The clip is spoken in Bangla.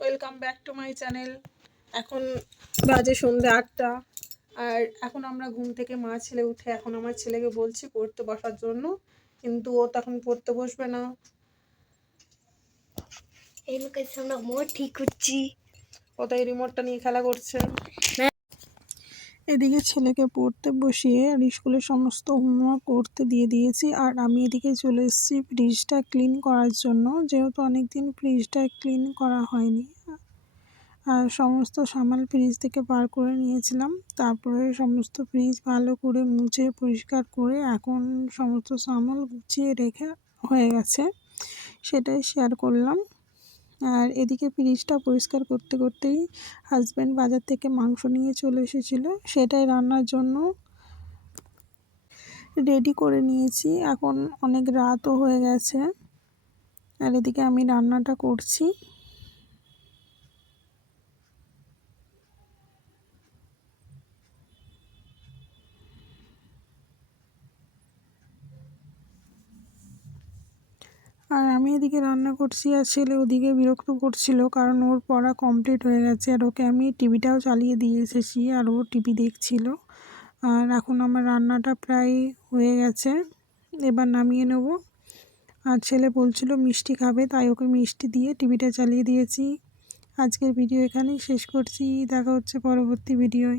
Welcome back to my channel এখন বাজে সন্ধ্যে আটটা। আর এখন আমরা ঘুম থেকে মা ছেলে উঠে এখন আমার ছেলেকে বলছি পড়তে বসার জন্য। কিন্তু ও তখন পড়তে বসবে না। এই লোকের সামনে মোট ঠিক করছি ও তাই রিমোটটা নিয়ে খেলা করছে। এদিকে ছেলেকে পড়তে বসিয়ে আর স্কুলের সমস্ত হোমওয়ার্ক করতে দিয়ে দিয়েছি। আর আমি এদিকে চলে এসেছি ফ্রিজটা ক্লিন করার জন্য। যেহেতু অনেক দিন ফ্রিজটা ক্লিন করা হয়নি। আর সমস্ত সামাল ফ্রিজ থেকে বার করে নিয়েছিলাম। তারপরে সমস্ত ফ্রিজ ভালো করে মুছে, পরিষ্কার করে এখন সমস্ত সামাল গুছিয়ে রেখে হয়ে গেছে। সেটাই শেয়ার করলাম। আর এদিকে ফ্রিজটা পরিষ্কার করতে করতেই হাজব্যান্ড বাজার থেকে মাংস নিয়ে চলে এসেছিল। সেটাই রান্নার জন্য রেডি করে নিয়েছি। এখন অনেক রাতও হয়ে গেছে। আর এদিকে আমি রান্নাটা করছি। আর আমি এদিকে রান্না করছি আর ছেলে ওদিকে বিরক্ত করছিল কারণ ওর পড়া কমপ্লিট হয়ে গেছে আর ওকে আমি টিভিটাও চালিয়ে দিয়ে এসেছি আর ও টিভি দেখছিল। আর এখন আমার রান্নাটা প্রায় হয়ে গেছে। এবার নামিয়ে নেব। আর ছেলে বলছিল মিষ্টি খাবে, তাই ওকে মিষ্টি দিয়ে টিভিটা চালিয়ে দিয়েছি। আজকের ভিডিও এখানেই শেষ করছি। দেখা হচ্ছে পরবর্তী ভিডিওয়।